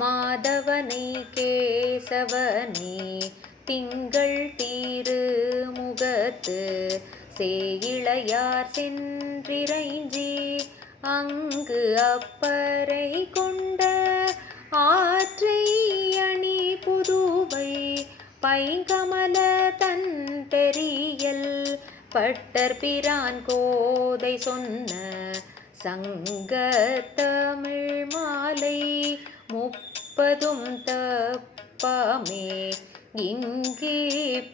மாதவனை கேசவனே திங்கள் தீரு முகத்து சேயிழையார் சென்றிறைஞ்சி அங்கு அப்பரை கொண்ட ஆற்றை அணி புதுவை பைங்கமல தன் பெரியல் பட்டர்பிரான் கோதை சொன்ன சங்கத்தமிழ் மாலை 30 தப்பாமே இங்கே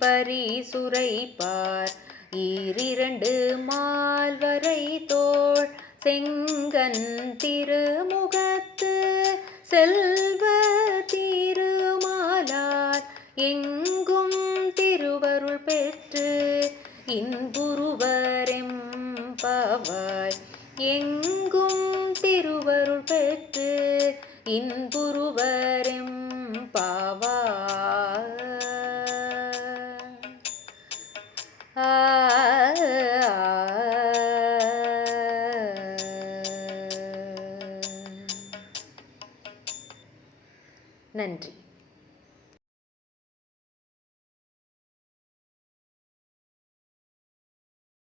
பரிசுரைப்பார் 2 மால்வரை தோள் செங்கன் திருமுகத்து செல்வ திருமாலார் எங்கும் திருவருள் பெற்று இன்புருவரெம்பாவாய் எங்கும் திருவருள் பெற்று இன்புருவரெம்பாவாய். நன்றி.